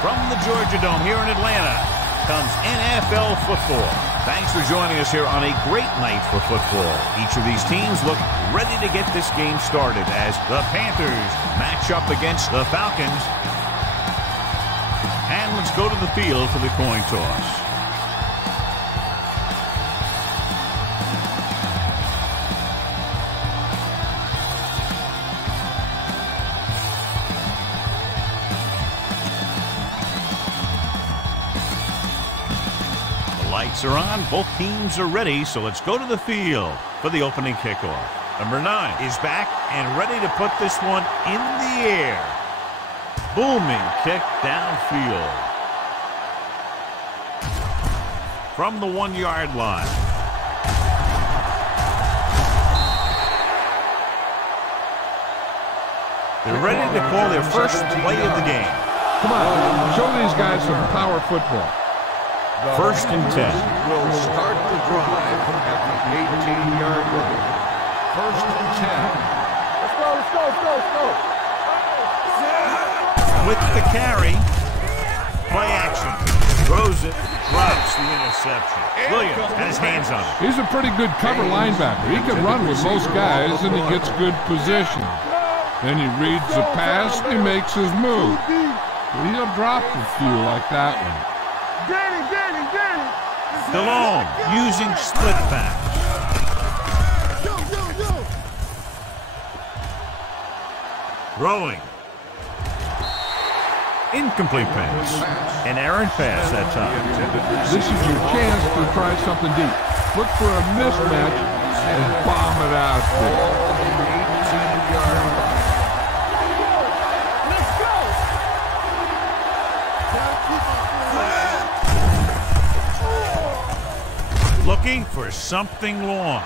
From the Georgia Dome here in Atlanta comes NFL football. Thanks for joining us here on a great night for football. Each of these teams look ready to get this game started as the Panthers match up against the Falcons. And let's go to the field for the coin toss. Lights are on, both teams are ready, so let's go to the field for the opening kickoff. Number 9 is back and ready to put this one in the air. Booming kick downfield. From the 1-yard line. They're ready to call their first play of the game. Come on, show these guys some power football. First and 10. Will start the drive at the 18-yard line. First and 10. Let's go, let's go, let's go, let's go. With the carry, play action. Throws it, drops the interception. Williams has his hands on it. He's a pretty good cover linebacker. He can run with most guys, and he gets good position. Then he reads the pass, and he makes his move. He'll drop a few like that one. DeLong using split pass. Throwing. Incomplete pass. An errant pass that time. This is your chance to try something deep. Look for a mismatch and bomb it out there. Looking for something long.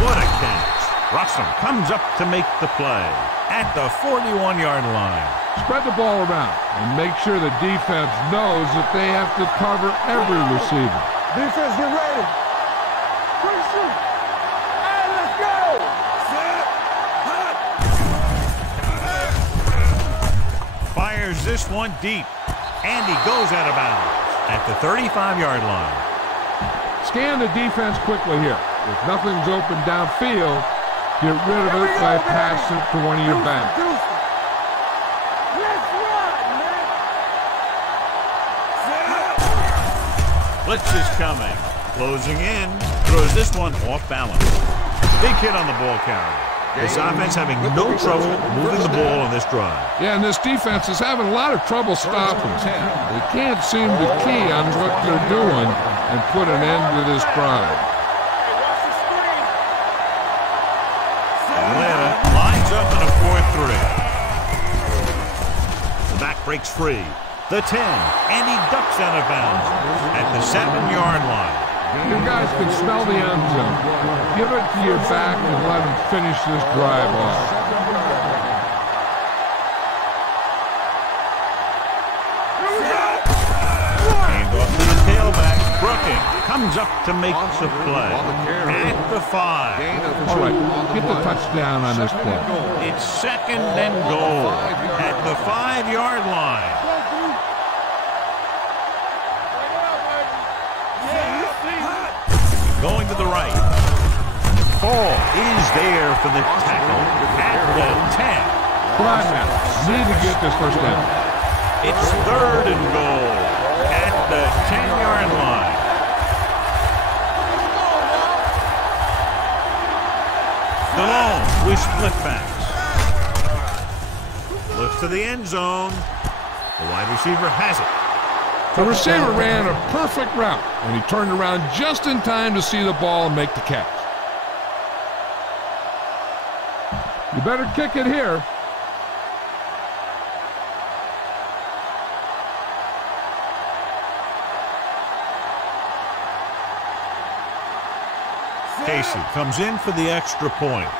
What a catch. Russell comes up to make the play at the 41-yard line. Spread the ball around and make sure the defense knows that they have to cover every receiver. Defense, get ready. Quick shoot. And let's go. Fires this one deep. And he goes out of bounds at the 35-yard line. Scan the defense quickly here. If nothing's open downfield, get rid of it by passing to one of your backs. Let's run, man. Blitz is coming. Closing in. Throws this one off balance. Big hit on the ball carrier. This offense having no trouble moving the ball on this drive. Yeah, and this defense is having a lot of trouble stopping. They can't seem to key on what they're doing and put an end to this drive. Atlanta lines up in a 4-3. The back breaks free. The 10, and he ducks out of bounds at the 7-yard line. You guys can smell the end zone. Give it to your back and let him finish this drive off. Hand off to the tailback. Brooking comes up to make the play at the 5. All right, get the touchdown on this play. It's second and goal at the 5-yard line. Going to the right. Ball is there for the tackle at the 10. Come on now. Need to get this first down. It's third and goal at the 10-yard line. DeLong with split backs. Looks to the end zone. The wide receiver has it. The receiver ran a perfect route, and he turned around just in time to see the ball and make the catch. You better kick it here. Casey comes in for the extra point.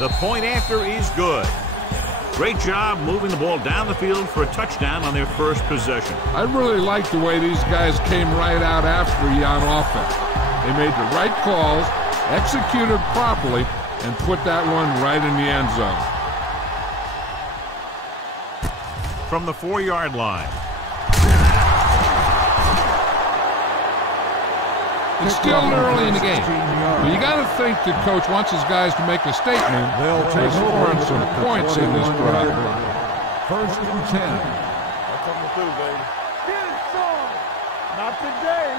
The point after is good. Great job moving the ball down the field for a touchdown on their first possession. I really like the way these guys came right out after you on offense. They made the right calls, executed properly, and put that one right in the end zone. From the 4-yard line. It's still early in the game, but you got to think the coach wants his guys to make a statement by scoring some points in this drive. First and 10. That's coming through, baby. Get it, son. Not today.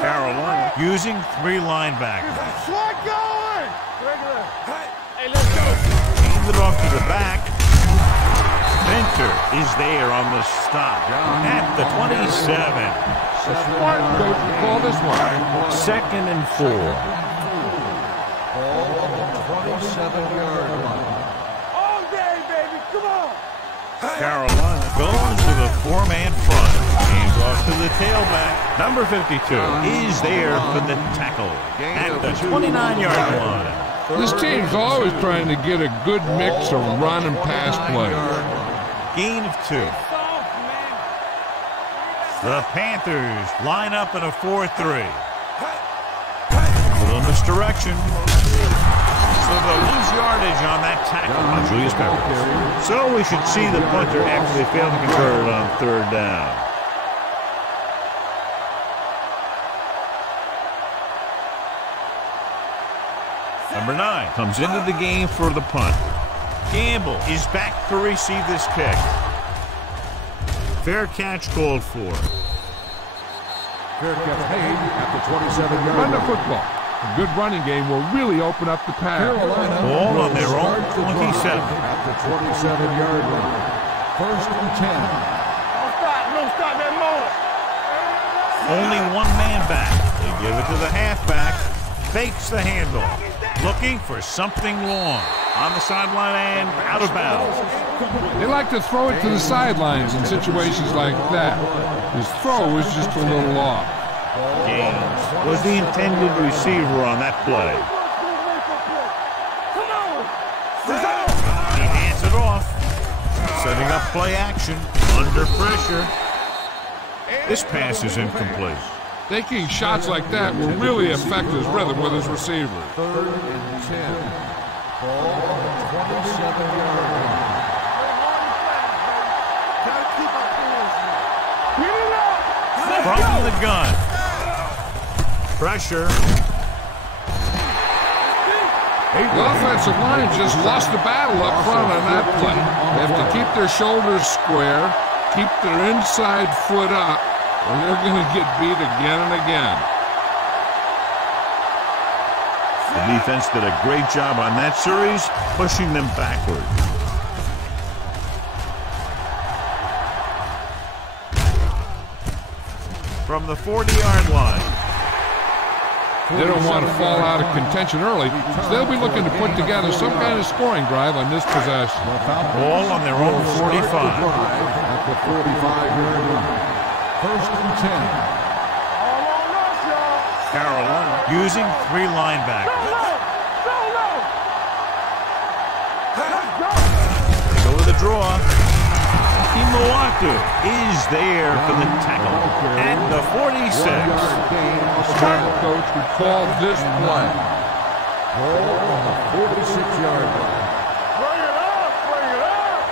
Carolina using 3 linebackers. Slide going. Regular. Hey, let's go. Hands it off to the back. Center is there on the stop at the 27. Smart coach to call this one. 2nd and 4. Ball on the 27-yard line. All day, baby. Come on. Carolina goes to the 4-man front. Hands off to the tailback. Number 52 is there for the tackle at the 29-yard line. This team's always trying to get a good mix of run and pass plays. Gain of 2. The Panthers line up in a 4-3. Little misdirection. So they'll lose yardage on that tackle on Julius Peppers. So we should see the punter after they fail to convert it on 3rd down. Number 9 comes into the game for the punt. Gamble is back to receive this kick. Fair catch called for. Fair catch made at the 27-yard Run line. the football. A good running game will really open up the pass. Carolina Ball on their own start the 27. drive at the 27-yard line. First and 10. Don't stop. Don't stop that motor. Only 1 man back. They give it to the halfback. Fakes the handoff. Looking for something long. On the sideline and out of bounds. They like to throw it to the sidelines in situations like that. His throw was just a little off. Gaines was the intended receiver on that play. Come on. He hands it off. Setting up play action. Under pressure. This pass is incomplete. Taking shots like that will really affect his rhythm with his receiver. 3rd and 10. Ball on the 27-yard line. From the gun. Pressure. The offensive line just lost the battle up front on that play. They have to keep their shoulders square, keep their inside foot up, or they're going to get beat again and again. The defense did a great job on that series, pushing them backward. From the 40-yard line. They don't want to fall out of contention early, so they'll be looking to put together some kind of scoring drive on this possession. Ball on their own 45. At the 45-yard line. First and 10. Carolina using 3 linebackers. They go with a draw. Imawatu is there for the tackle at the 46. Smart coach would call this play. Ball on the 46-yard line. Bring it up. Bring it up.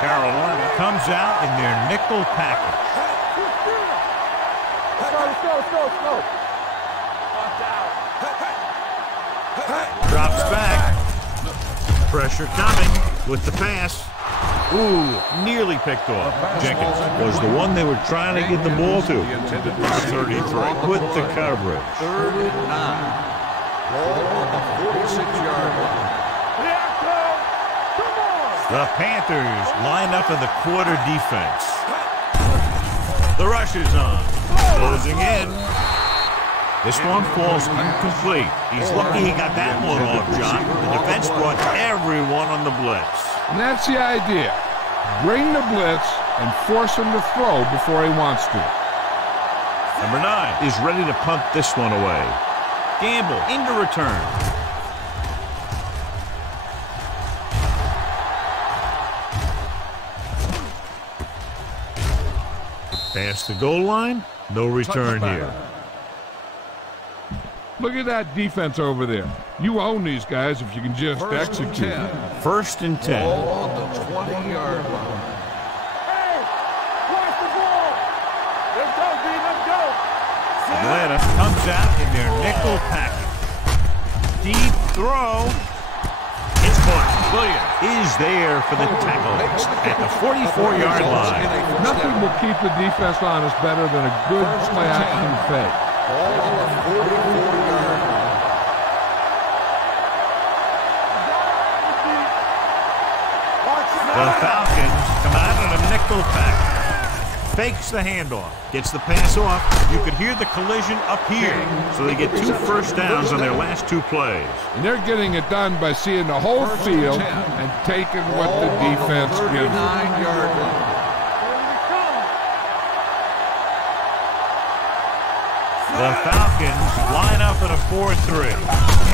Carolina comes out in their nickel package. Let's go. Drops back. Pressure coming with the pass. Ooh, nearly picked off. Jenkins was the one they were trying to get the ball to. 33 with the coverage. 3rd and 9. Ball on the 46-yard line. The Panthers line up in the quarter defense. The rush is on. Closing in. This one falls incomplete. He's lucky he got that one off, John. The defense brought everyone on the blitz. And that's the idea. Bring the blitz and force him to throw before he wants to. Number 9 is ready to punt this one away. Gamble into return. Past the goal line, no return here. Look at that defense over there. You own these guys if you can just execute. First and 10. Ball on the 20-yard line. Hey, watch the ball. Let's go, D. Let's go. Atlanta comes out in their nickel package. Deep throw. It's caught. Williams is there for the tackle at the 44-yard line. Nothing will keep the defense honest better than a good play-action fake. Ball on the 44-yard line. The Falcons come out in a nickel package. Fakes the handoff. Gets the pass off. You could hear the collision up here. So they get 2 first downs on their last 2 plays. And they're getting it done by seeing the whole field and taking what the defense gives them. 39-yard line. The Falcons line up in a 4-3.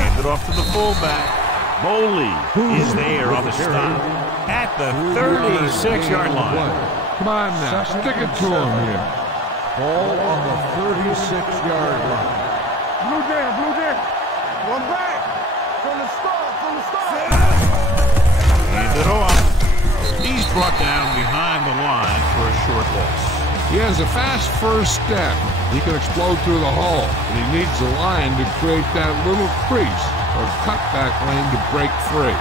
Hand it off to the fullback. Moley is there on the stop at the 36-yard line. Come on now, stick it to him here. Ball on the 36-yard line. Blue there. One back. From the start. Hand it off. He's brought down behind the line for a short loss. He has a fast first step. He can explode through the hole, but he needs the line to create that little crease or cutback lane to break free.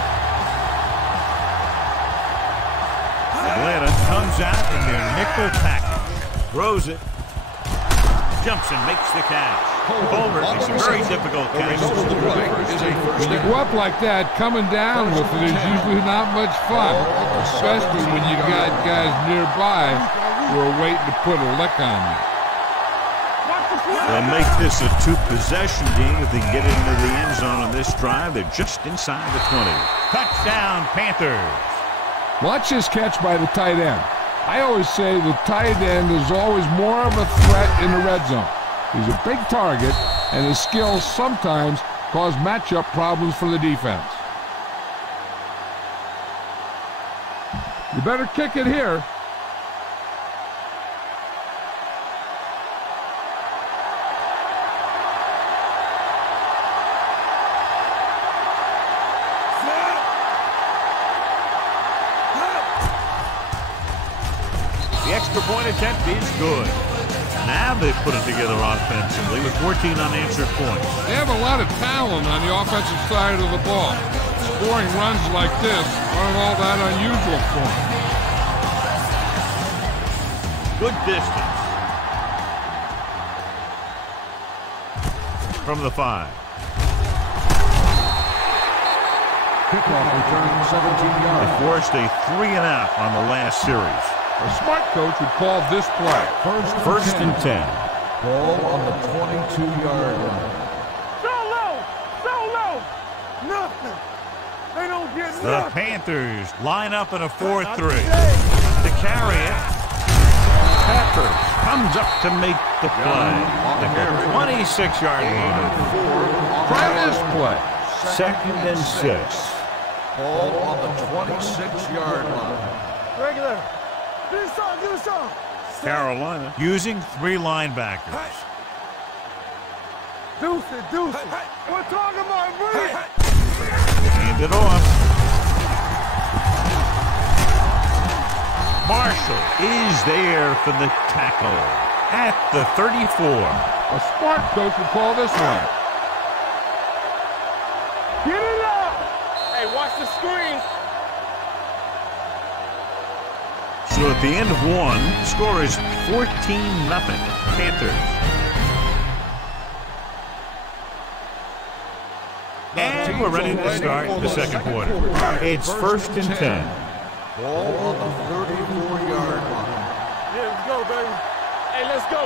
Atlanta comes out in their nickel package. Throws it. Jumps and makes the catch. Colbert makes a very difficult catch. When you go up like that, coming down with it is usually not much fun, especially when you got guys nearby who are waiting to put a lick on you. They'll make this a 2-possession game if they can get into the end zone on this drive. They're just inside the 20. Touchdown, Panthers. Watch this catch by the tight end. I always say the tight end is always more of a threat in the red zone. He's a big target, and his skills sometimes cause matchup problems for the defense. You better kick it here. The extra point attempt is good. Now they've put it together offensively with 14 unanswered points. They have a lot of talent on the offensive side of the ball. Scoring runs like this aren't all that unusual for them. Good distance. From the 5. Kickoff return 17 yards. They forced a 3-and-out on the last series. A smart coach would call this play. First and 10. Ball on the 22-yard line. So low. Nothing. They don't get The nothing. Panthers line up in a 4-3. To carry it, Peppers comes up to make the play. At the 26-yard line. Try this play. Second and 6. Ball on the 26-yard line. Regular. Do some. Carolina using 3 linebackers. Deuce it. We're talking about bring. Hand it off. Marshall is there for the tackle at the 34. A smart coach would call this one. Get it up. Hey, watch the screen. So at the end of 1, the score is 14-0 Panthers. And we're ready to start the second quarter. It's first and 10. Ball on the 34-yard line. Yeah, let's go, baby. Hey, let's go.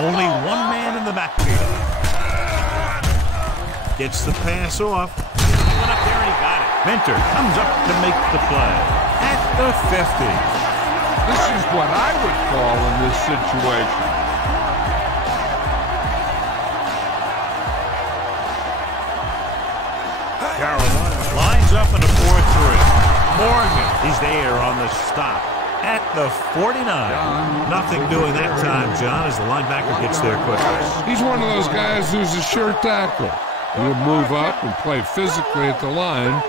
Only 1 man in the backfield. Gets the pass off. Went up there and he got it. Mentor comes up to make the play at the 50. This is what I would call in this situation. Carolina lines up in a 4-3. Morgan is there on the stop at the 49. Nothing doing that time, John, as the linebacker gets there quickly. He's one of those guys who's a sure tackle. He'll move up and play physically at the line,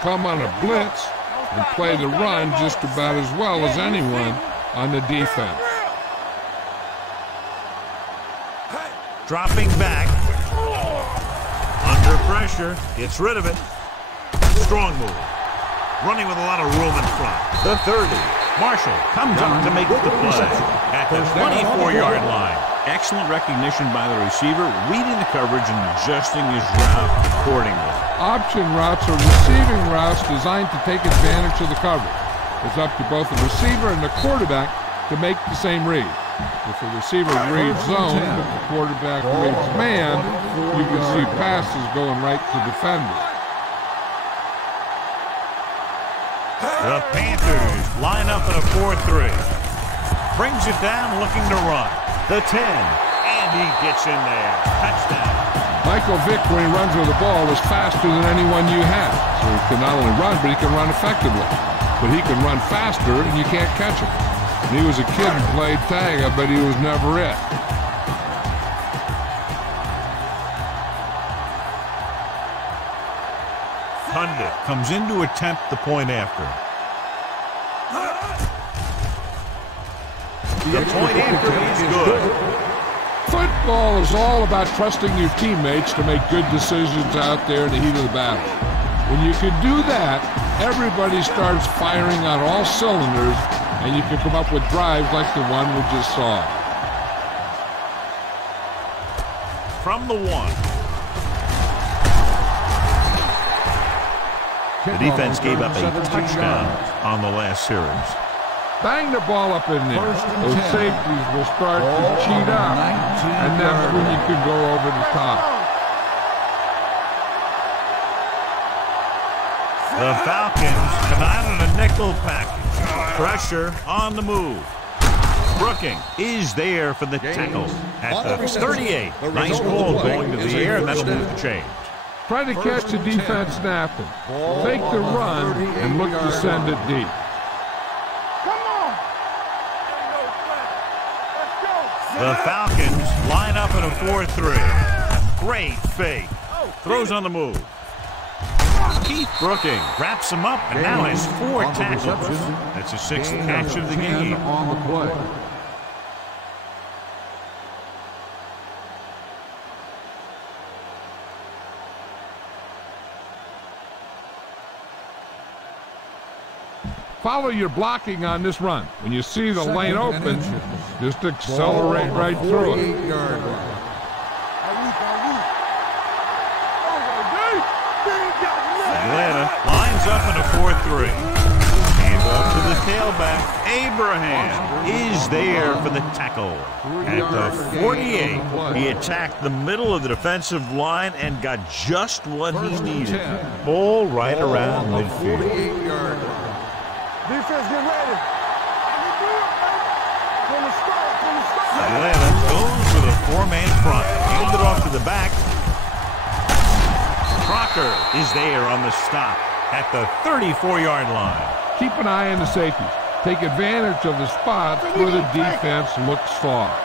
come on a blitz, and play the run just about as well as anyone on the defense. Dropping back. Under pressure. Gets rid of it. Strong move. Running with a lot of room in front. The 30. Marshall comes up to make the play at the 24-yard line. Excellent recognition by the receiver, reading the coverage and adjusting his route accordingly. Option routes are receiving routes designed to take advantage of the coverage. It's up to both the receiver and the quarterback to make the same read. If the receiver reads zone, but the quarterback reads man, you can see passes going right to defenders. The Panthers line up in a 4-3. Brings it down, looking to run. The 10, and he gets in there. Touchdown. Michael Vick, when he runs with the ball, is faster than anyone you have. So he can not only run, but he can run effectively. But he can run faster, and you can't catch him. When he was a kid and played tag, I bet he was never it. Pundit comes in to attempt the point after. The point after is good. Football is all about trusting your teammates to make good decisions out there in the heat of the battle. When you can do that, everybody starts firing on all cylinders, and you can come up with drives like the one we just saw. From the 1. The defense gave up a touchdown on the last series. Bang the ball up in there. Those safeties will start to cheat up, and that's when you can go over the top. The Falcons come out in a nickel package. Pressure on the move. Brooking is there for the tackle at the 38. Nice ball going to the air, and that'll move the change. Try to catch the defense snapping. Take the run and look to send it deep. The Falcons line up in a 4-3. Great fake. Throws on the move. Keith Brooking wraps him up and now has 4 tackles. That's his 6th catch of the game. On the play. Follow your blocking on this run. When you see the lane open, just accelerate right through it. Atlanta lines up in a 4-3. Hand off to the tailback. Abraham is there for the tackle. At the 48, he attacked the middle of the defensive line and got just what he needed. Ball right around midfield. Defense, get ready. Atlanta goes with a 4-man front. Hand it off to the back. Crocker is there on the stop at the 34-yard line. Keep an eye on the safeties. Take advantage of the spots where the defense looks soft.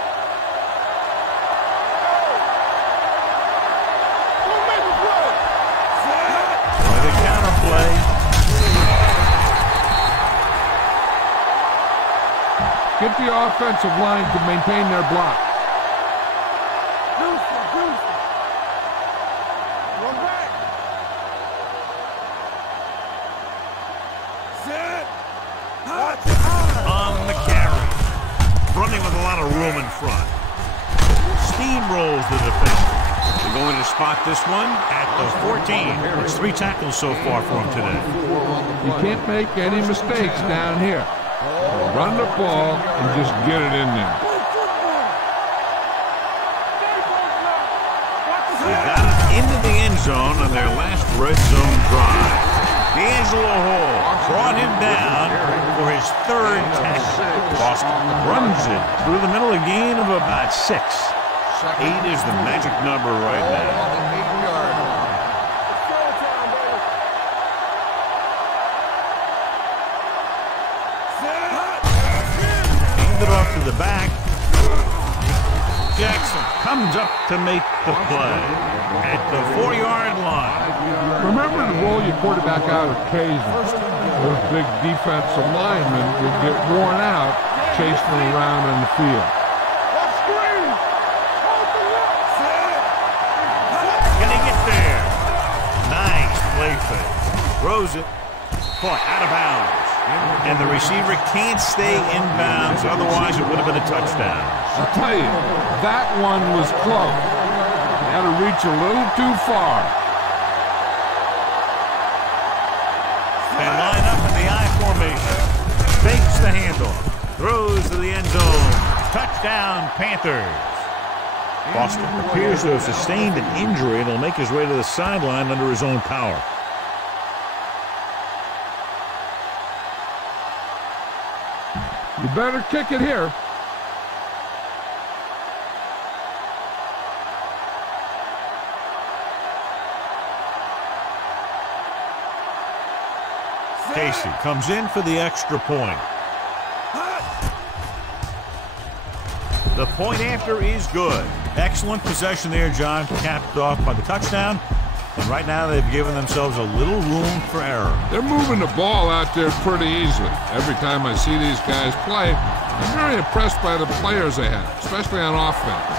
By the counter play. Get the offensive line to maintain their block. On the carry. Running with a lot of room in front. Steamrolls the defender. They're going to spot this one at the 14. It's 3 tackles so far for him today. You can't make any mistakes down here. Run the ball and just get it in there. They got it into the end zone on their last red zone drive. D'Angelo Hall brought him down for his 3rd tackle. Boston runs it through the middle, a gain of about 6. 8 is the magic number right now. the back. Jackson comes up to make the play at the 4-yard line. Remember to roll your quarterback out occasionally. Those big defensive linemen will get worn out chasing them around in the field. Can he get there? Nice play fake. Throws it. Caught out of bounds. And the receiver can't stay in bounds, otherwise it would have been a touchdown. I'll tell you, that one was close. They had to reach a little too far. They line up in the I formation. Fakes the handle. Throws to the end zone. Touchdown, Panthers. Foster appears to have sustained an injury and will make his way to the sideline under his own power. You better kick it here. Casey comes in for the extra point. The point after is good. Excellent possession there, John, capped off by the touchdown. And right now they've given themselves a little room for error. They're moving the ball out there pretty easily. Every time I see these guys play, I'm very impressed by the players they have, especially on offense.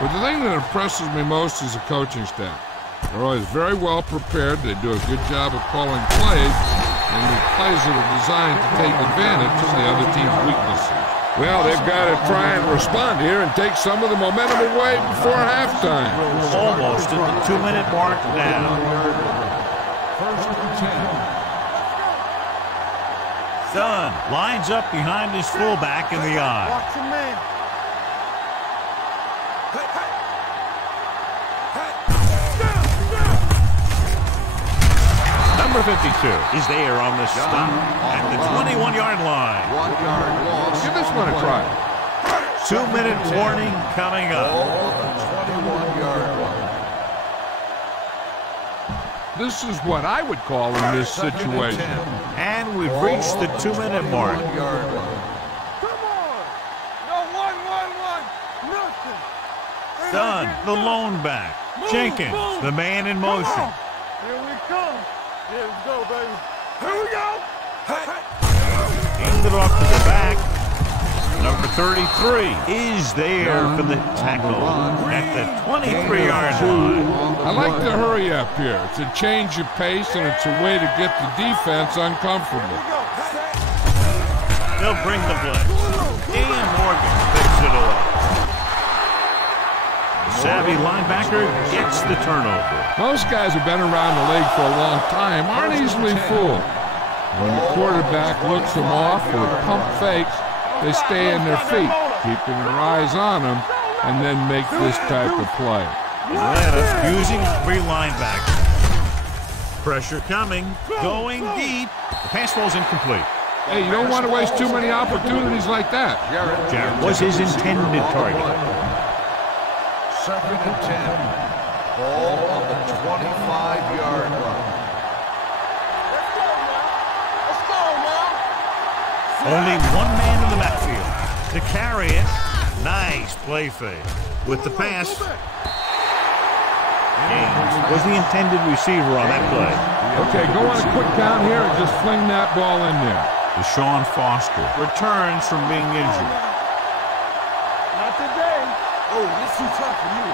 But the thing that impresses me most is the coaching staff. They're always very well prepared. They do a good job of calling plays, and the plays that are designed to take advantage of the other team's weaknesses. Well, they've got to try and respond here and take some of the momentum away before halftime. Almost at the 2-minute mark now. First and 10. Dunn lines up behind his fullback in the eye. Watch him, man. Number 52 is there on the stop at the 21-yard line. 1-yard loss. Give this one a try. 2-minute warning coming up. Ball on the 21-yard line. This is what I would call in this situation. And we've reached the 2-minute mark. 1-yard line. Come on. No, one. Nothing. Dunn, the lone back. Jenkins, the man in motion. Here we come. Here we go, baby. Here we go. Handed off to the back. Number 33 is there for the tackle at the 23-yard line. I like to hurry up here. It's a change of pace, and it's a way to get the defense uncomfortable. They'll bring the blitz. Dan Morgan picks it away. Savvy linebacker gets the turnover. Most guys who've been around the league for a long time aren't easily fooled. When the quarterback looks them off or pump fakes, they stay in their feet, keeping their eyes on them, and then make this type of play. Atlanta using 3 linebackers. Pressure coming, going deep. The pass ball's incomplete. Hey, you don't want to waste too many opportunities like that. Jarrett was his intended target. 2nd and 10. Ball on the 25-yard line. Only one man in the backfield to carry it. Nice play fake. With the pass, James was the intended receiver on that play. Okay, go on a quick count here and just fling that ball in there. Deshaun Foster returns from being injured. Not today. Oh, this is tough for you.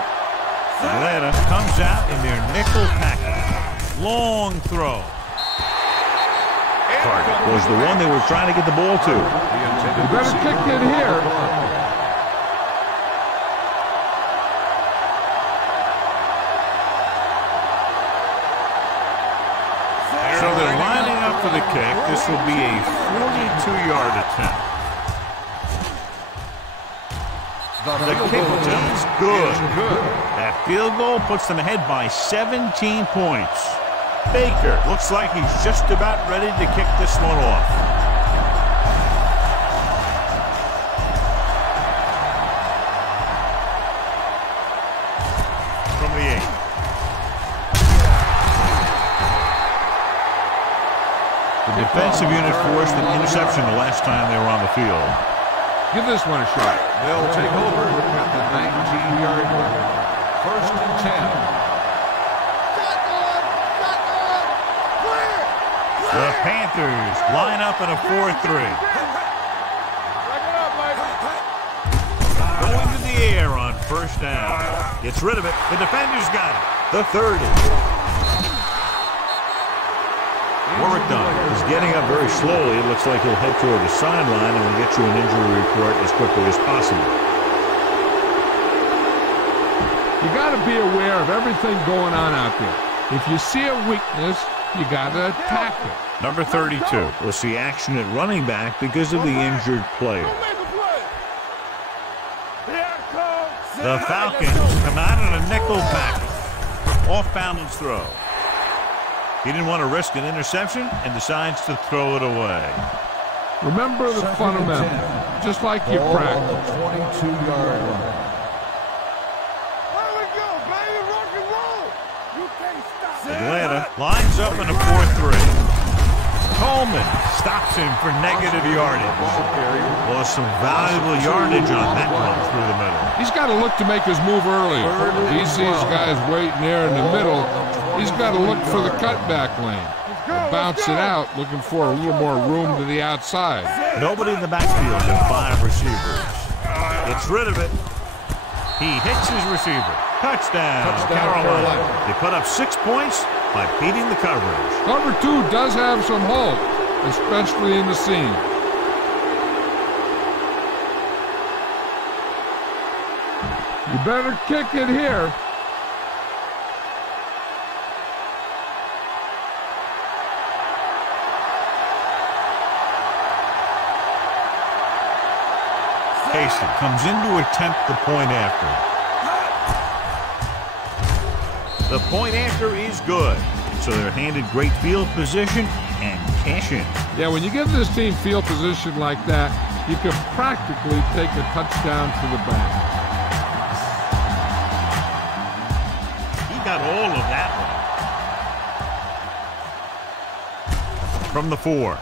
Atlanta comes out in their nickel package. Long throw. Target was the one they were trying to get the ball to. You better kick it here. So they're lining up for the kick. This will be a 42-yard attempt. The kick is good. That field goal puts them ahead by 17 points. Baker looks like he's just about ready to kick this one off. From the 8. The defensive unit forced an interception the last time they were on the field. Give this one a shot. They'll take over at the 19-yard line. First and 10. The Panthers line up in a 4-3. Going to the air on first down. Gets rid of it. The defender's got it. The 30. Work done. He's getting up very slowly. It looks like he'll head toward the sideline and we'll get you an injury report as quickly as possible. You got to be aware of everything going on out there. If you see a weakness, you got to attack it. Number 32 will see action at running back because of the injured player. The Falcons come out in a nickel package. Off-balance throw. He didn't want to risk an interception and decides to throw it away. Remember the fundamentals, just like you practice. 22-yard line. Atlanta lines up in a 4-3. Coleman stops him for negative yardage. Lost some valuable yardage on that one through the middle. He's got to look to make his move early. He sees guys waiting there in the middle. He's got to look for the cutback lane. Bounce it out, looking for a little more room to the outside. Nobody in the backfield and 5 receivers. Gets rid of it. He hits his receiver. Touchdown, Carolina. They put up 6 points by beating the coverage. Cover 2 does have some hope, especially in the seam. You better kick it here. Casey comes in to attempt the point after. The point after is good, so they're handed great field position and cash in. Yeah, when you give this team field position like that, you can practically take a touchdown to the bank. He got all of that one. From the 4.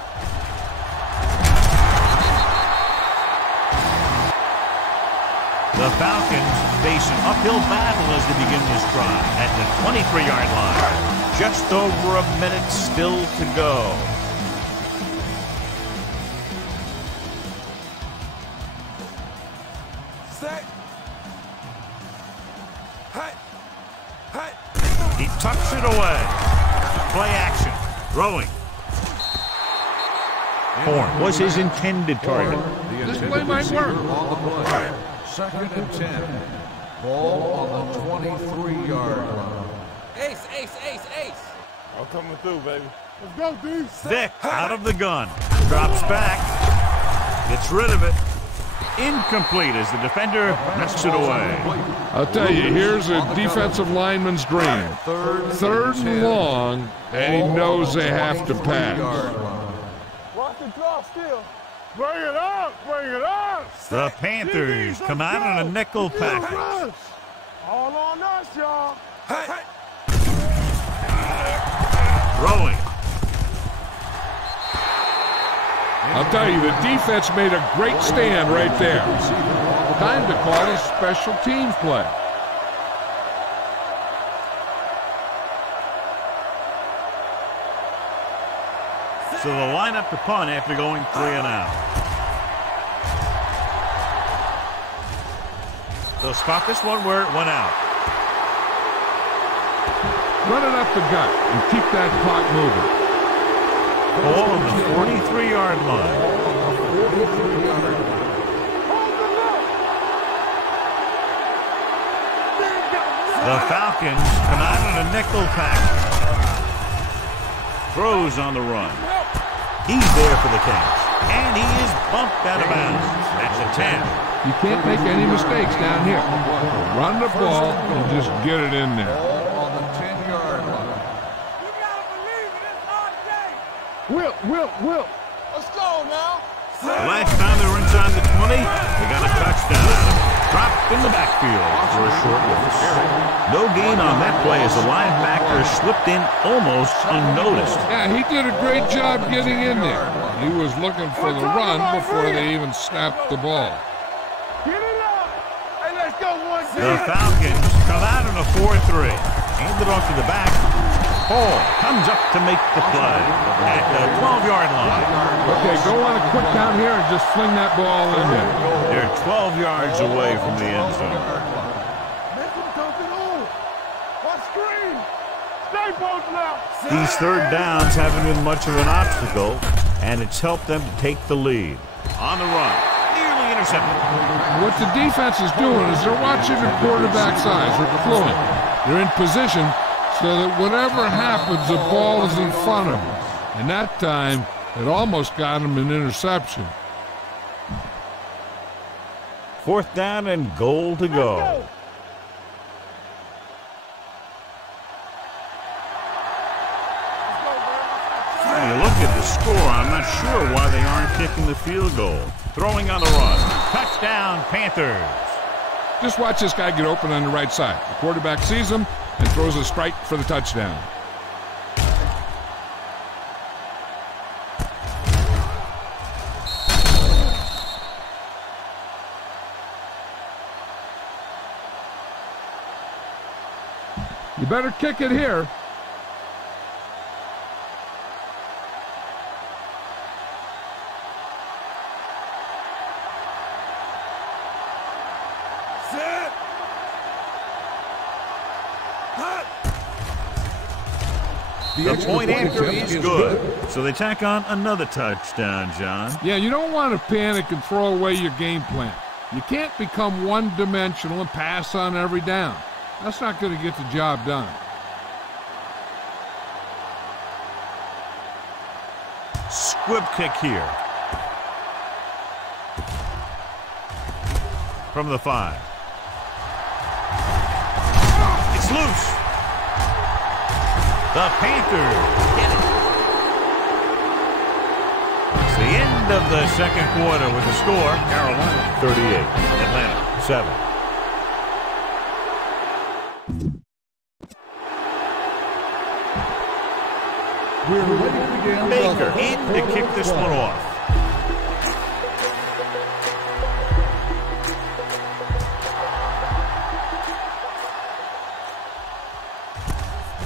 The Falcons face an uphill battle as they begin this drive at the 23-yard line. Just over a minute still to go. Set. He tucks it away. Play action. Throwing. Horn was his intended target. This play might work. Second and 10. Ball on the 23-yard line. Ace. I'm coming through, baby. Let's go, D. Vick out of the gun. Drops back. Gets rid of it. Incomplete as the defender knocks it away. I'll tell you, here's a defensive lineman's dream. Third and long, and he knows they have to pass. Watch the draw still. Bring it up. The Panthers come out in a nickel package. All on us, y'all. Throwing. I'll tell you, the defense made a great stand right there. Time to call a special teams play. So they'll line up to punt after going 3 and out. They'll spot this one where it went out. Run it up the gut and keep that clock moving. Ball on the 43-yard line. The Falcons come out in a nickel package. Throws on the run. He's there for the catch. And he is bumped out of bounds. That's a 10. You can't make any mistakes down here. Run the ball and just get it in there. On the 10-yard line. You gotta believe it. It's our day. Will. Let's go now. The last time they were inside the 20, they got a touchdown out of it. Dropped in the backfield for a short loss. No gain on that play as the linebacker slipped in almost unnoticed. Yeah, he did a great job getting in there. He was looking for the run before they even snapped the ball. Get it up. Hey, let's go, one. The Falcons come out in a 4-3. Hand it off to the back. Hall comes up to make the play at the 12-yard line. Okay, go on a quick count here and just fling that ball in there. They're 12 yards away from the end zone. Make him dump it on. What screen? Stay both now. These third downs haven't been much of an obstacle, and it's helped them to take the lead. On the run, nearly intercepted. What the defense is doing is they're watching the quarterback's eyes. They're cluing. They're in position so that whatever happens, the ball is in front of them. And that time, it almost got him an interception. 4th down and goal to go. When you look at the score, I'm not sure why they aren't kicking the field goal. Throwing on the run. Touchdown, Panthers. Just watch this guy get open on the right side. The quarterback sees him and throws a strike for the touchdown. You better kick it here. The point after is good. So they tack on another touchdown, John. Yeah, you don't want to panic and throw away your game plan. You can't become one-dimensional and pass on every down. That's not going to get the job done. Squib kick here. From the 5. It's loose. The Panthers get it. It's the end of the second quarter with the score. Carolina 38, Atlanta 7. We're ready to begin. Baker in to kick this one off.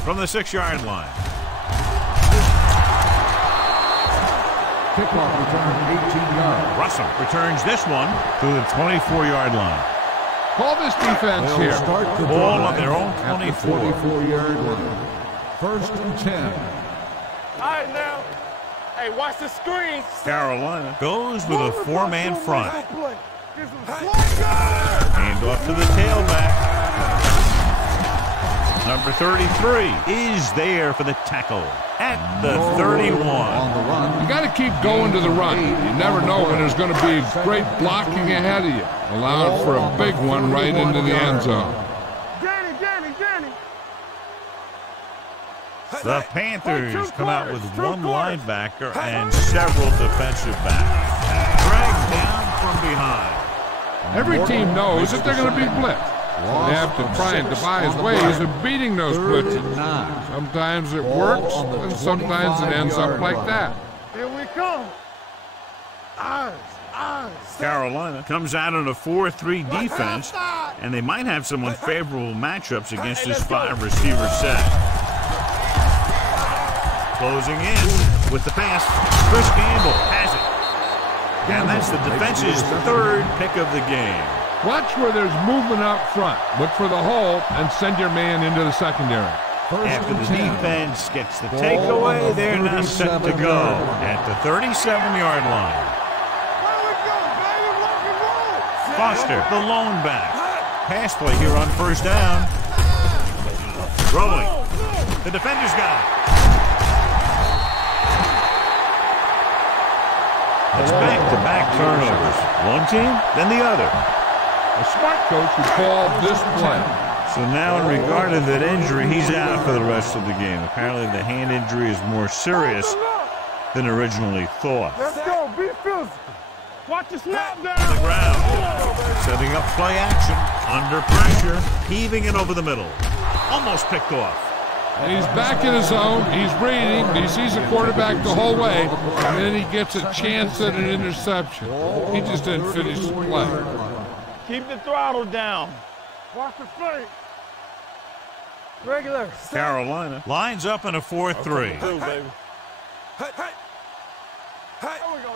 From the 6-yard line. Kickoff return 18 yards. Russell returns this one to the 24-yard line. Call this defense They'll here. start the Ball drive on their own at the 24. 44-yard line. 1st and 10. All right, now. Hey, watch the screen. Carolina goes with a 4-man front. Get some slack. Hand off to the tailback. Number 33 is there for the tackle at the 31. On the run. You got to keep going to the run. You never know when there's going to be great blocking ahead of you. Allowed for a big one right into the end zone. Danny. The Panthers come out with one linebacker and several defensive backs. Dragged down from behind. Every team knows that they're going to be blitzed. They have to try and devise ways of beating those blitzes. Sometimes it works, and sometimes it ends up like that. Here we come. Eyes. Carolina comes out in a 4-3 defense, and they might have some unfavorable matchups against this 5-receiver set. Closing in with the pass, Chris Campbell has it. And that's the defense's 3rd pick of the game. Watch where there's movement up front. Look for the hole and send your man into the secondary. After the defense gets the takeaway, they're now set to go at the 37-yard line. Foster, the lone back. Pass play here on 1st down. Rolling. The defender's got it. It's back-to-back turnovers. One team, then the other. A smart coach who called this play. So now in regard to that injury, he's out for the rest of the game. Apparently the hand injury is more serious than originally thought. Let's go. Be physical. Watch the snap down. On the ground. Setting up play action. Under pressure. Heaving it over the middle. Almost picked off. And he's back in his zone. He's reading. He sees the quarterback the whole way. And then he gets a chance at an interception. He just didn't finish the play. Keep the throttle down. Watch the feet. Regular. Carolina lines up in a 4-3. Through, baby. Hey, hey. Hey. There we go.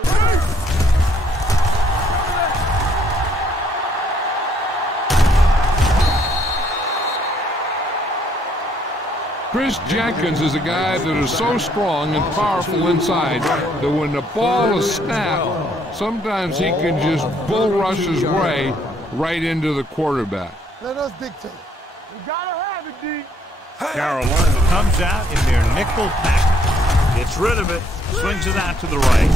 Chris Jenkins is a guy that is so strong and powerful inside that when the ball is snapped, sometimes he can just bull rush his way right into the quarterback. Let us dictate. We gotta have it, D. Carolina comes out in their nickel pack. Gets rid of it. Swings it out to the right.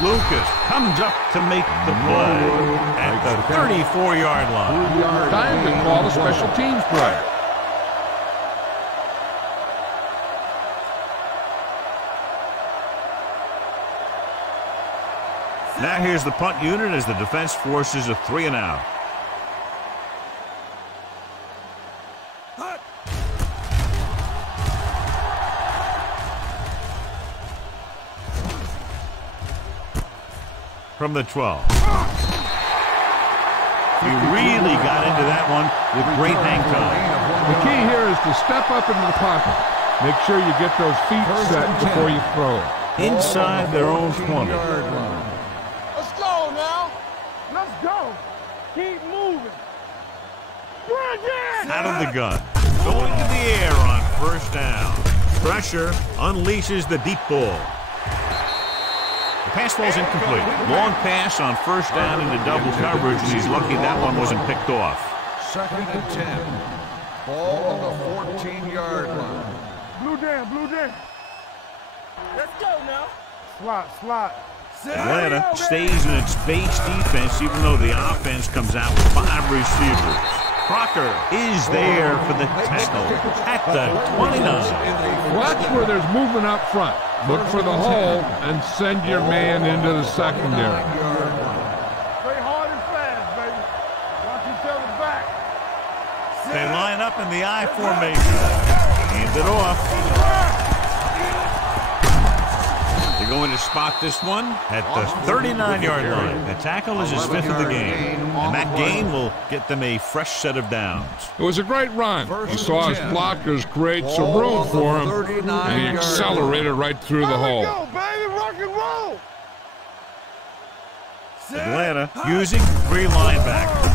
Lucas comes up to make the play at the 34-yard line. Time to call a special teams play. Now here's the punt unit as the defense forces a 3-and-out. From the 12. He really got into that one with great hang time. The key here is to step up into the pocket. Make sure you get those feet set before you throw it. Inside their own 20. Let's go now. Let's go. Keep moving. Bring it. Out of the gun. Going to the air on first down. Pressure unleashes the deep ball. The pass ball's incomplete. Long pass on first down into double coverage, and he's lucky that one wasn't picked off. 2nd and 10. Ball on the 14-yard line. Blue down, blue down. Let's go now. Slot. Atlanta stays in its base defense, even though the offense comes out with 5 receivers. Crocker is there for the tackle at the 29. Watch where there's movement up front. Look for the hole and send your man into the secondary. Play hard and fast, baby. Watch each other back. They line up in the I formation. Hand it off. They're going to spot this one at the 39-yard line. The tackle is his 5th of the game, and that gain will get them a fresh set of downs. It was a great run. He saw his blockers create some room for him, and he accelerated right through the hole. Go, baby, rock and roll. Atlanta using 3 linebackers.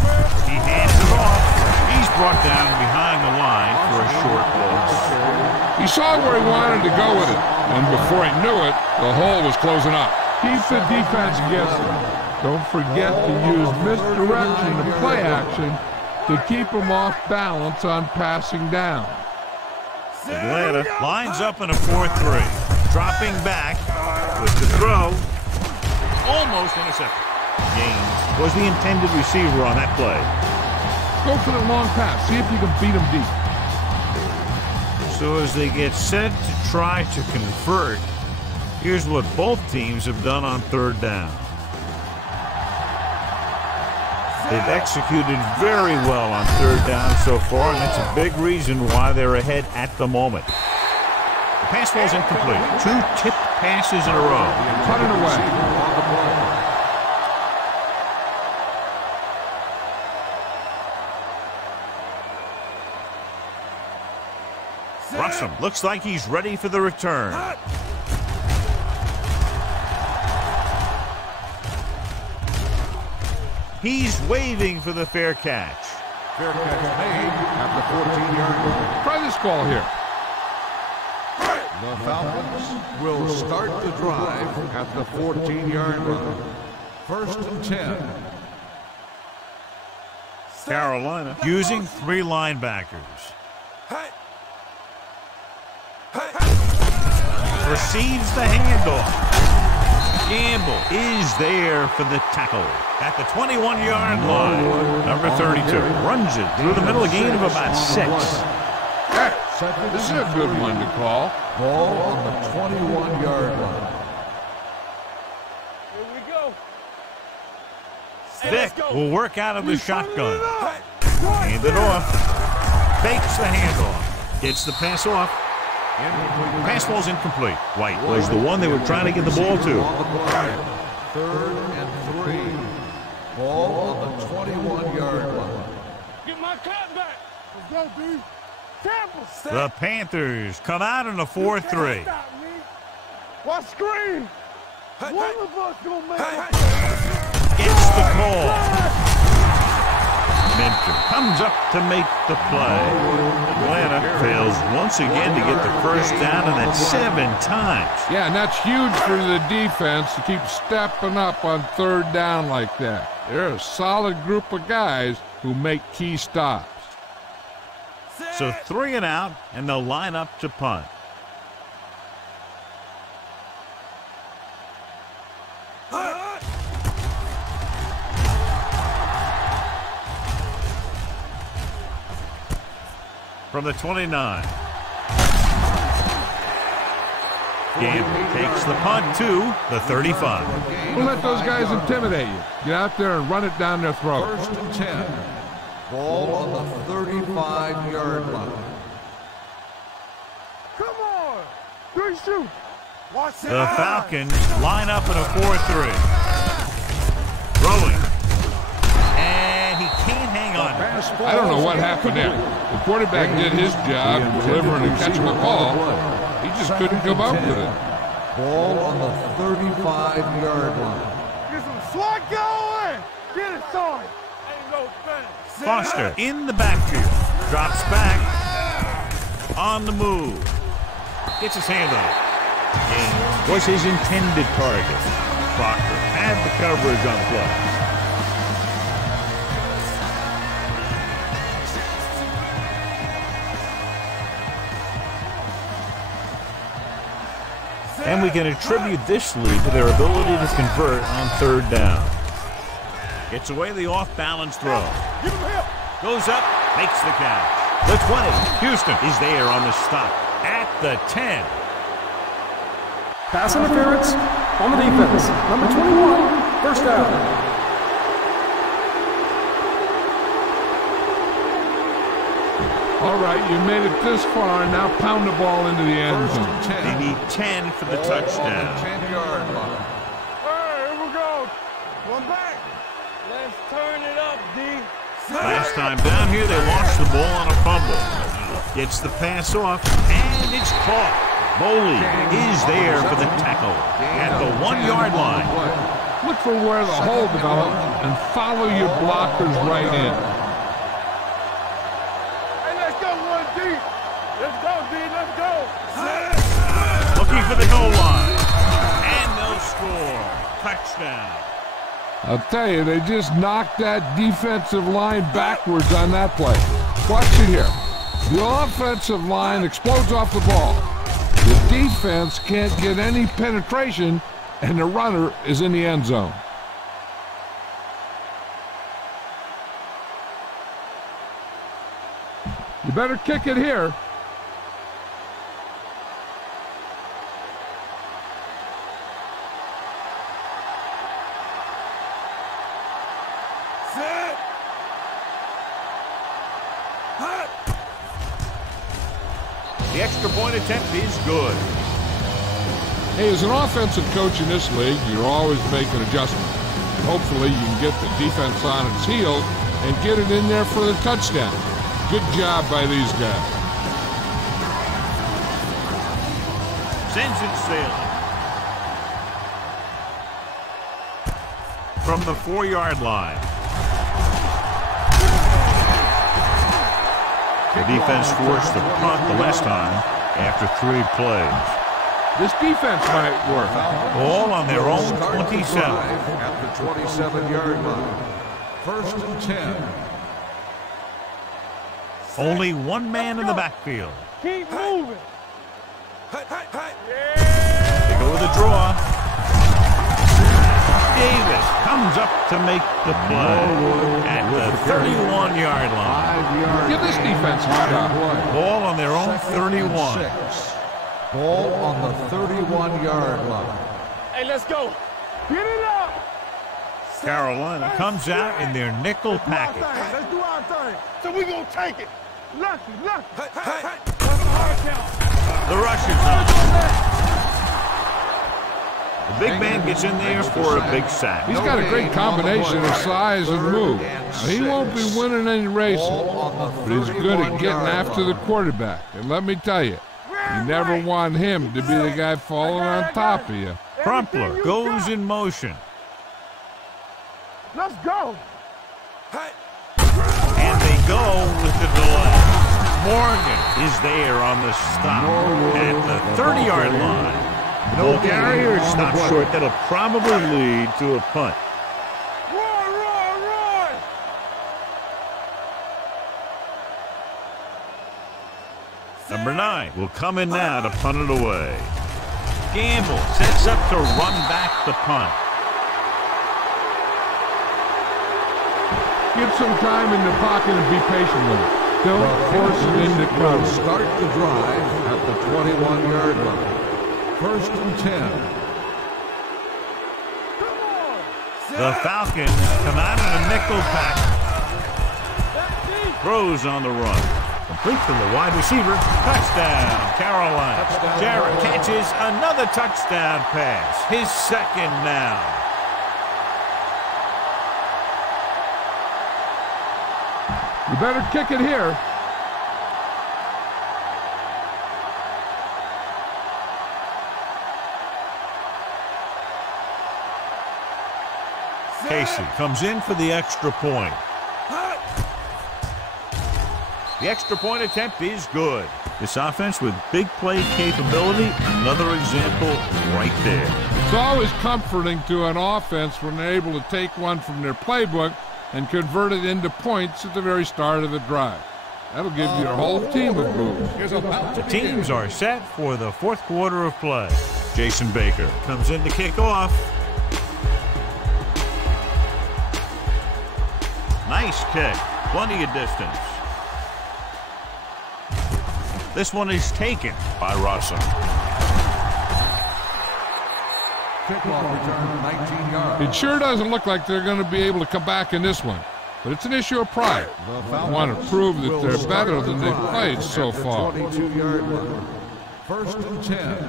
He hands it off. He's brought down behind the line for a short loss. He saw where he wanted to go with it, and before he knew it, the hole was closing up. Keep the defense guessing. Don't forget to use misdirection and play action to keep them off balance on passing down. Atlanta lines up in a 4-3. Dropping back with the throw. Almost intercepted. Gaines was the intended receiver on that play. Go for the long pass. See if you can beat him deep. So as they get set to try to convert, here's what both teams have done on 3rd down. They've executed very well on 3rd down so far, and that's a big reason why they're ahead at the moment. The pass ball's incomplete. 2 tipped passes in a row. Cut it away. Russell looks like he's ready for the return. He's waving for the fair catch. Fair catch made at the 14-yard line. Try this call here. The Falcons will start the drive at the 14-yard line. 1st and 10. Carolina using 3 linebackers. Receives the handoff. Gamble is there for the tackle at the 21-yard line. Number 32 runs it through the middle, a gain of about 6. This is a good one to call. Ball on the 21-yard line. Here we go. Vick will work out of the shotgun. Hand it off. Fakes the handoff. Gets the pass off. Pass ball's incomplete. White was the one they were trying to get the ball to. 3rd and 3. Ball on the 21-yard line. Get my cut back. Let's go, D. Tampa. The Panthers come out in a 4-3. What screen? One of us gonna make it. Gets the call. Mentor comes up to make the play. Atlanta fails once again to get the first down, and that's 7 times. Yeah, and that's huge for the defense to keep stepping up on 3rd down like that. They're a solid group of guys who make key stops. So 3 and out, and they'll line up to punt. From the 29. Gamble takes the punt to the 35. Don't let those guys intimidate you. Get out there and run it down their throat. 1st and 10. Ball on the 35-yard line. Come on. 3 shoot. Watch it. The Falcons line up in a 4-3. Throwing. And he can't hang on. I don't know what happened there. The quarterback did his job, delivering and catching the ball. He just couldn't come up with it. Ball on the 35-yard line. Get some swat going. Get it started. Ain't no thing. Foster in the backfield. Drops back. On the move. Gets his hand on it. Gaines was his intended target. Proctor had the coverage on play. And we can attribute this lead to their ability to convert on 3rd down. Gets away the off-balance throw. Give him help. Goes up, makes the catch. The 20. Houston is there on the stop at the 10. Pass interference on the defense. Number 21, 1st down. All right, you made it this far, now pound the ball into the end zone. They need 10 for the touchdown. 10-yard line. Hey, here we go. One back. Let's turn it up, D. Last time down here, they lost the ball on a fumble. Gets the pass off, and it's caught. Boley is there for the tackle at the 1-yard line. Look for where the hole develops and follow your blockers right in. Hey, let's go, 1D. Let's go, D. Let's go. Looking for the goal line, and they'll score. Touchdown. I'll tell you, they just knocked that defensive line backwards on that play. Watch it here. The offensive line explodes off the ball. The defense can't get any penetration, and the runner is in the end zone. You better kick it here. The extra point attempt is good. Hey, as an offensive coach in this league, you're always making adjustments. And hopefully you can get the defense on its heels and get it in there for the touchdown. Good job by these guys. Sends it sailing. From the 4-yard line. The defense forced the punt the last time after 3 plays. This defense might work. All on their own 27. At the 27-yard line. 1st and 10. Only one man in the backfield. Keep moving. They go with a draw. Davis comes up to make the play at the 31-yard line. Give this defense a shot. Ball on their own 31. 6. Ball on the 31-yard line. Hey, let's go. Get it up. Carolina comes out in their nickel package. Let's do our thing. So we're going to take it. Lucky. The rush is on. The big man gets in there for a big sack. He's got a great combination of size and move. Now, he won't be winning any races, but he's good at getting after the quarterback. And let me tell you, you never want him to be the guy falling on top of you. Crumpler goes in motion. Let's go. And they go with the delay. Morgan is there on the stop at the 30-yard line. No carrier stops short. That'll probably lead to a punt. Roy, Roy, Roy. Number 9 will come in now to punt it away. Gamble sets up to run back the punt. Give some time in the pocket and be patient with it. Don't force it into cover. Start the drive at the 21-yard line. First and 10. The Falcons come out in a nickel pack. Throws on the run. Complete from the wide receiver. Touchdown, Carolina. Jarrett catches another touchdown pass. His second now. You better kick it here. Casey comes in for the extra point. The extra point attempt is good. This offense with big play capability, another example right there. It's always comforting to an offense when they're able to take one from their playbook and convert it into points at the very start of the drive. That'll give your whole team a boost. The teams are set for the fourth quarter of play. Jason Baker comes in to kick off. Nice kick, plenty of distance. This one is taken by Rossum. Kickoff return, 19 yards. It sure doesn't look like they're going to be able to come back in this one, but it's an issue of pride. They want to prove that they're better than they've played so far. 22-yard line. First and 10.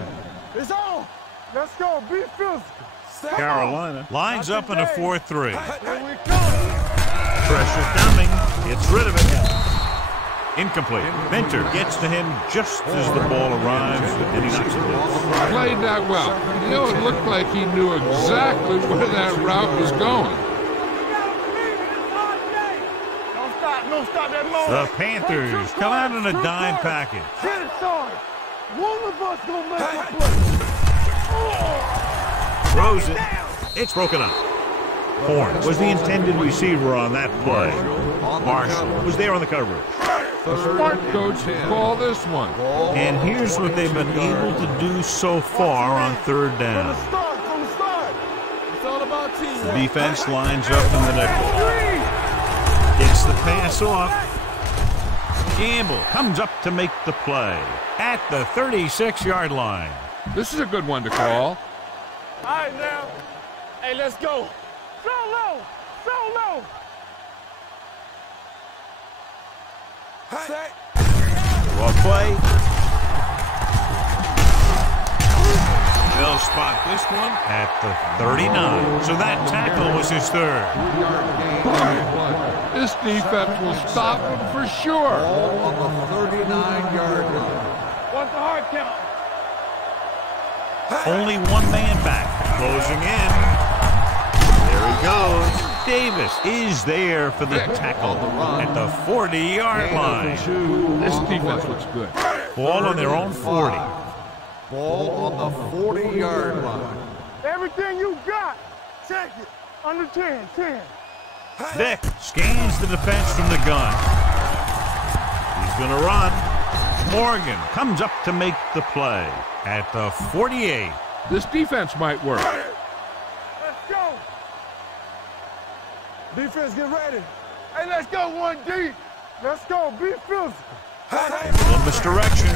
It's on. Let's go. Be physical. Carolina lines up in a 4-3. Here we come. Pressure coming. Gets rid of it. Incomplete. Venter gets to him just as the ball arrives, and he knocks it loose. Played that well. You know, it looked like he knew exactly where that route was going. Don't stop that moment. The Panthers come out in a dime package. Get it, Sarge. One of us gonna make a play. Throws it. It's broken up. Horn was the intended receiver on that play. Marshall was there on the coverage. The smart coach call this one. And here's what they've been able to do so far on third down. From the start. It's all about teamwork. The defense lines up in the nickel. Gets the pass off. Gamble comes up to make the play at the 36-yard line. This is a good one to call. All right, now. Hey, let's go. Solo! Solo! Set. Raw play. They'll spot this one at the 39. So that tackle was his third. This defense will stop him for sure. Ball on the 39-yard line. What's the hard count? Only one man back. Closing in. There he goes. Davis is there for the tackle at the 40-yard line. This defense looks good. Ball on their own 40. Ball on the 40-yard line. Everything you got. Check it. Under 10. 10. Vick scans the defense from the gun. He's going to run. Morgan comes up to make the play at the 48. This defense might work. Let's go. Defense, get ready. Hey, let's go one deep. Let's go. Be physical. Columbus direction.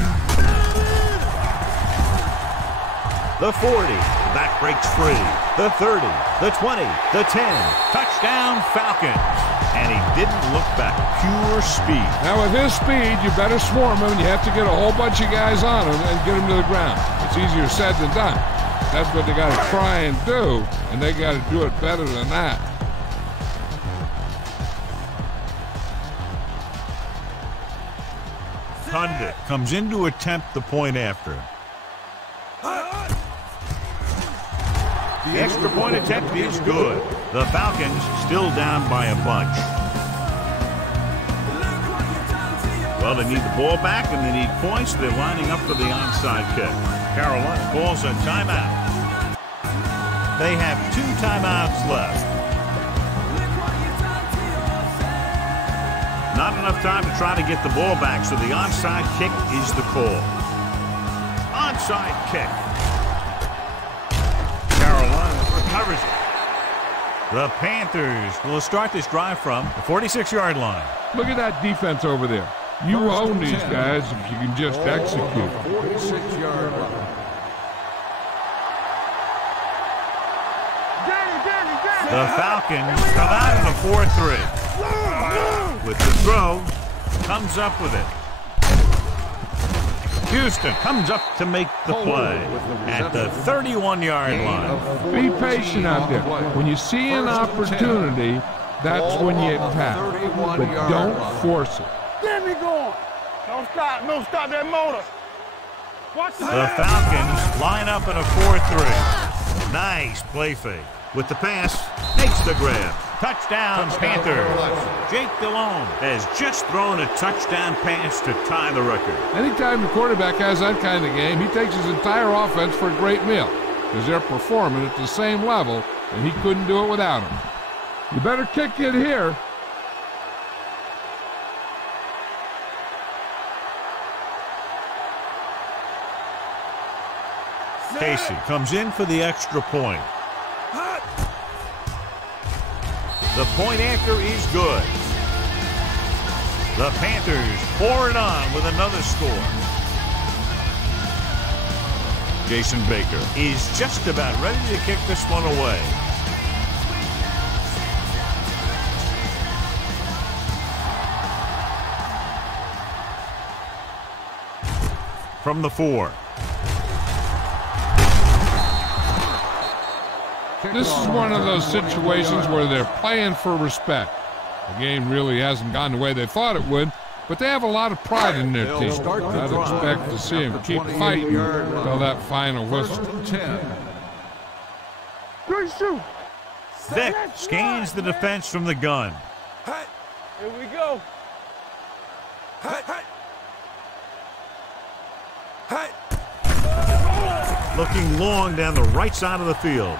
The 40. That breaks free. The 30, the 20, the 10. Touchdown, Falcons. And he didn't look back. Pure speed. Now with his speed, you better swarm him. You have to get a whole bunch of guys on him and get him to the ground. It's easier said than done. That's what they got to try and do, and they got to do it better than that. Condit comes in to attempt the point after. The extra point attempt is good. The Falcons still down by a bunch. Well, they need the ball back and they need points. They're lining up for the onside kick. Carolina calls a timeout. They have 2 timeouts left. Not enough time to try to get the ball back, so the onside kick is the call. Onside kick. Carolina recovers it. The Panthers will start this drive from the 46-yard line. Look at that defense over there. You own these guys if you can just execute. 46-yard line. The Falcons come out in a 4-3. With the throw, comes up with it. Houston comes up to make the play at the 31-yard line. Be patient out there. When you see an opportunity, that's when you attack. But don't force it. Get me going. Don't stop that motor. Watch The Falcons line up in a 4-3. Nice play fake. With the pass, makes the grab. Touchdown, Panthers. Jake Delhomme has just thrown a touchdown pass to tie the record. Anytime the quarterback has that kind of game, he takes his entire offense for a great meal because they're performing at the same level, and he couldn't do it without him. You better kick it here. Casey comes in for the extra point. The point after is good. The Panthers pour it on with another score. Jason Baker is just about ready to kick this one away. From the 4. This is one of those situations where they're playing for respect. The game really hasn't gone the way they thought it would, but they have a lot of pride in their team. I'd expect to see them keep fighting until that final whistle. Vick scans the defense from the gun. Here we go. Looking long down the right side of the field.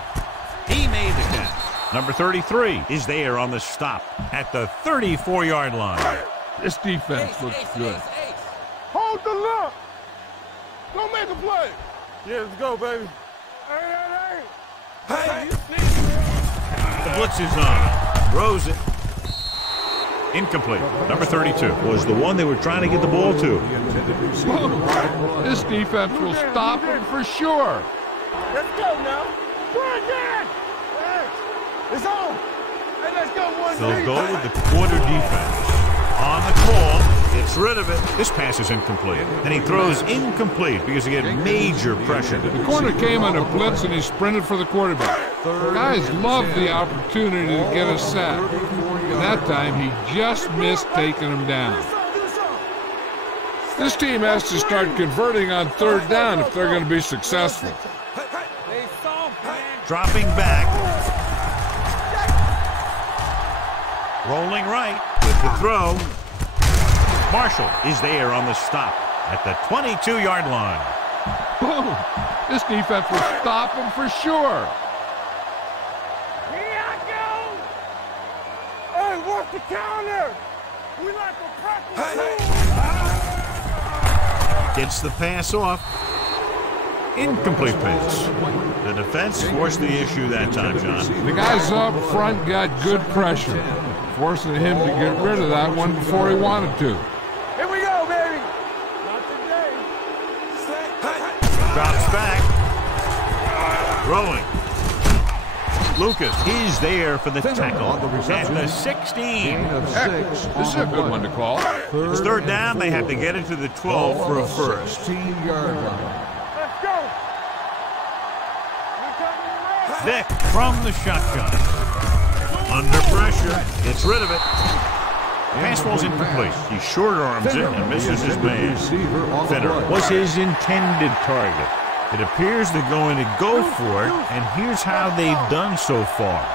He made the catch. Number 33 is there on the stop at the 34-yard line. This defense looks good. Hold the look. Don't make a play. Yeah, let's go, baby. Hey. The blitz is on. Throws it. Incomplete. Number 32 was the one they were trying to get the ball to. This defense will stop him for sure. Let's go now. Go again. It's on. Hey, let's go, boys. They'll go with the quarter defense. On the call, gets rid of it. This pass is incomplete. And he throws incomplete because he had major pressure. The corner came on a blitz and he sprinted for the quarterback. Guys love the opportunity to get a sack. And that time he just missed taking him down. This team has to start converting on 3rd down if they're going to be successful. Dropping back. Rolling right with the throw. Marshall is there on the stop at the 22-yard line. Boom! This defense will stop him for sure. Here I go. Hey, what's the counter? We like to practice. Gets the pass off. Incomplete pass. The defense forced the issue that time, John. The guys up front got good pressure, forcing him to get rid of that one before he wanted to. Here we go, baby. Not today. Drops back. Throwing. Lucas is there for the tackle at the 16. Heck, this is a good one to call. It's third down. They have to get it to the 12 for a first. 16-yard line. Let's go. Vic from the shotgun. Under pressure. Gets rid of it. Pass falls incomplete. He short arms it and misses his man. Finner was his intended target. It appears they're going to go for it, and here's how they've done so far.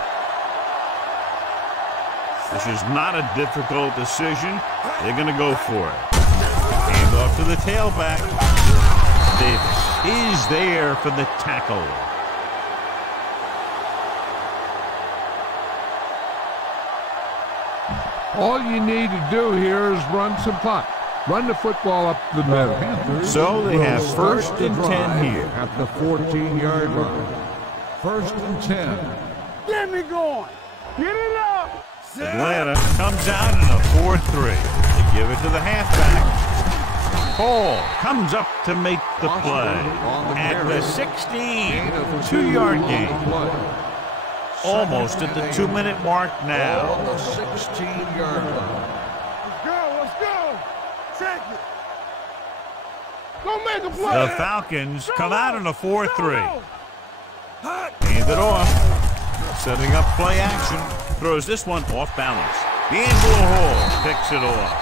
This is not a difficult decision. They're going to go for it. Hand off to the tailback. Davis is there for the tackle. All you need to do here is run some clock. Run the football up the middle. So they have first and 10 here. At the 14-yard line. First and 10. Get me going. Get it up. Atlanta comes out in a 4-3. They give it to the halfback. Cole comes up to make the play. At the 16, 2-yard gain. Almost at the 2-minute mark now. On the 16-yard line. Let's go. Take it. Go make a play. The Falcons come out in a 4-3. Hand it off. Setting up play action. Throws this one off balance. D'Angelo Hall picks it off.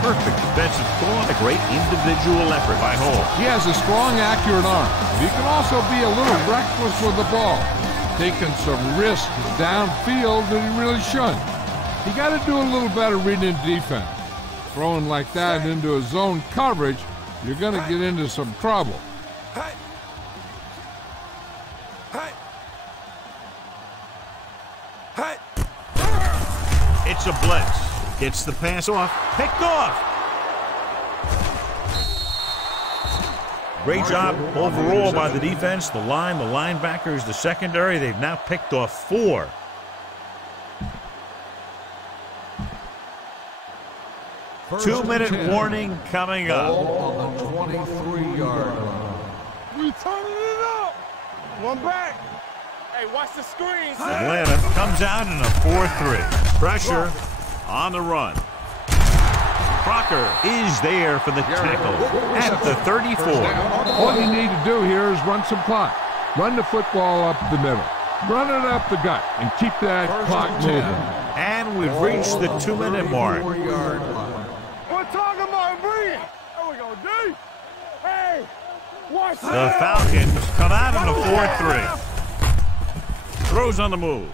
Perfect defensive call and a great individual effort by Hall. He has a strong, accurate arm. He can also be a little reckless with the ball, taking some risks downfield that he really shouldn't. You got to do a little better reading defense. Throwing like that into a zone coverage, you're going to get into some trouble. It's a blitz. Gets the pass off. Picked off. Great job overall by the defense, the line, the linebackers, the secondary. They've now picked off 4. Two-minute warning coming up. On the 23-yard line. We turning it up. One back. Hey, watch the screen. Atlanta comes out in a 4-3. Pressure on the run. Crocker is there for the tackle at the 34. All you need to do here is run some clock. Run the football up the middle. Run it up the gut and keep that clock moving. And we've reached the 2-minute mark. 4-yard line. We're talking about breathing. There we go, D. Hey, watch The that. Falcons come out in a 4-3. Throws on the move.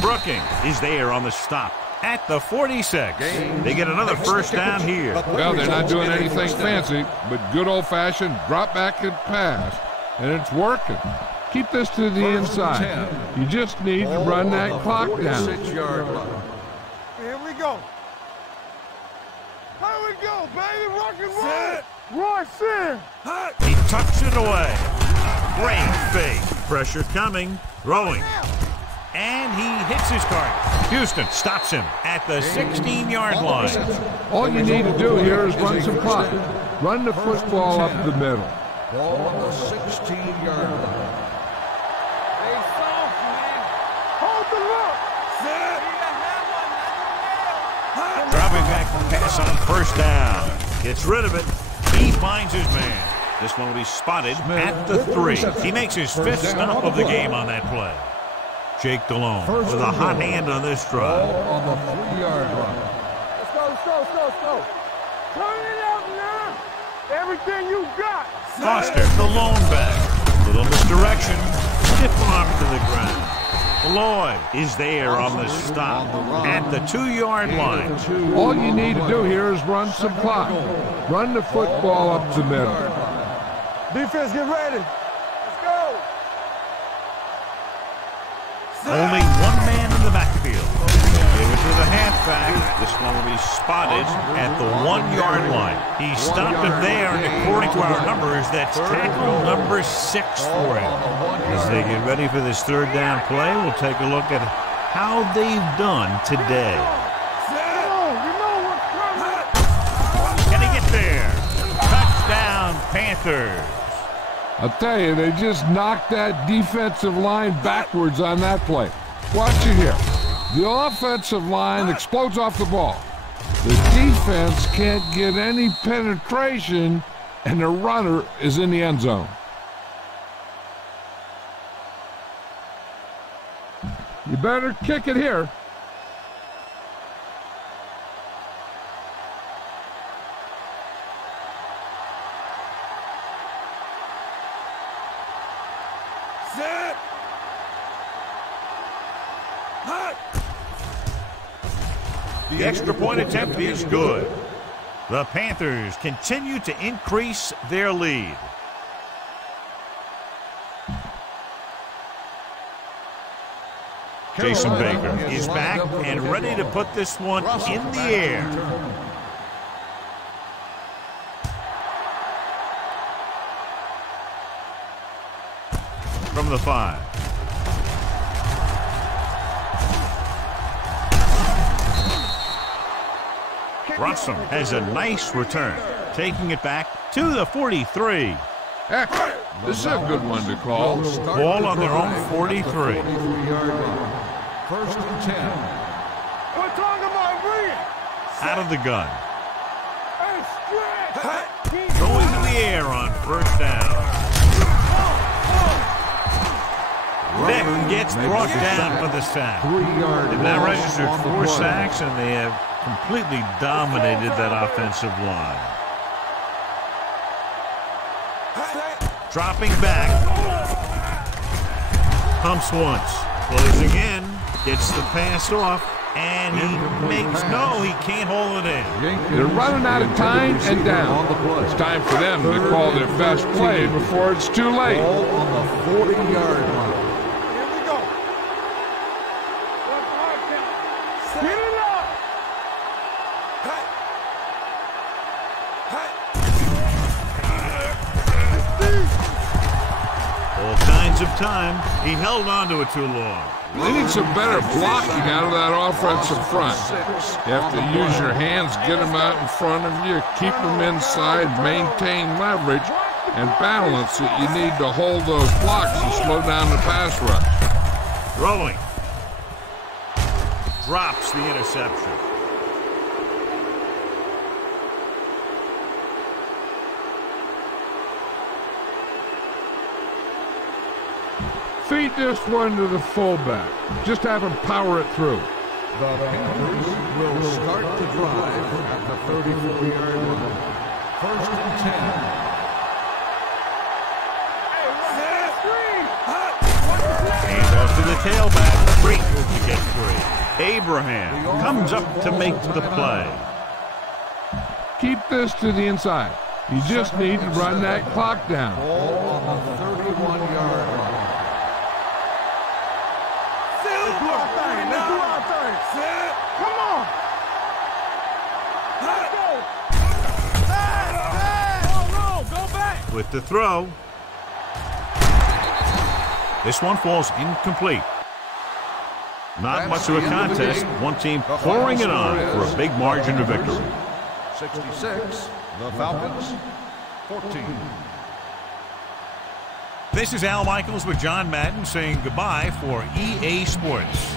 Brooking is there on the stop at the 46. They get another first down here. Well, they're not doing anything fancy, but good old-fashioned drop back and pass, and it's working. Keep this to the inside. You just need to run that clock down. 6-yard line. Here we go. Here we go, baby. Rock and roll. Roy Sin. He tucks it away. Great fake. Pressure coming. Throwing. And he hits his target. Houston stops him at the 16-yard line. All you need to do here is run some clock. Run the football up the middle. Ball on the 16-yard line. Hey, soft, man. Hold the look. Dropping back pass on first down. Gets rid of it. He finds his man. This one will be spotted at the 3. He makes his 5th stop of the game on that play. Jake DeLone with a hot hand on this drive. Ball on the 3-yard line. Let's go. Turn it out now. Everything you got. Foster, the lone back. Little misdirection. Stiff arm to the ground. Lloyd is there on the stop at the 2-yard line. All you need to do here is run some clock. Run the football up the middle. Defense, get ready. Let's go. Only one man in the backfield. Give it to the halfback. This one will be spotted at the 1-yard line. He stopped him there, and according to our numbers, that's tackle number 6 for him. As they get ready for this third down play, we'll take a look at how they've done today. Can he get there? Touchdown, Panthers. I'll tell you, they just knocked that defensive line backwards on that play. Watch it here. The offensive line explodes off the ball. The defense can't get any penetration, and the runner is in the end zone. You better kick it here. Set. Hot. The extra point attempt is good. The Panthers continue to increase their lead. Jason Baker is back and ready to put this one in the air. From the 5. Russell has a nice return, taking it back to the 43. Heck, this is a good one to call. Ball on their own 43. 43-yard line. First and 10. We're talking about bringing. Out of the gun. Hey, stretch. Going to the air on first down. Beck gets brought down for the sack. 3-yard They've now loss registered on the 4 play. sacks, and they have completely dominated that offensive line. Dropping back. Pumps once. Closing in. Gets the pass off. And he makes, no, he can't hold it in. They're running out of time and down. It's time for them to call their best play before it's too late. Ball on the 40-yard line. Here we go. Get it up. All kinds of time. He held on to it too long. They need some better blocking out of that offensive front. You have to use your hands, get them out in front of you, keep them inside, maintain leverage, and balance it. You need to hold those blocks and slow down the pass rush. Throwing. Drops the interception. Feed this one to the fullback. Just have him power it through. The Panthers will start the drive at the 34-yard line. First and 10. Hands off to the tailback. Great move to get free. Abraham comes up to make the play. Keep this to the inside. You just need to run that clock down. Ball on the 31-yard line. Let's do our thing. Let's do our thing. Set. Come on. Let's go. Go back. With the throw. This one falls incomplete. Not much of a contest. One team pouring it on for a big margin of victory. 66, the Falcons, 14. This is Al Michaels with John Madden saying goodbye for EA Sports.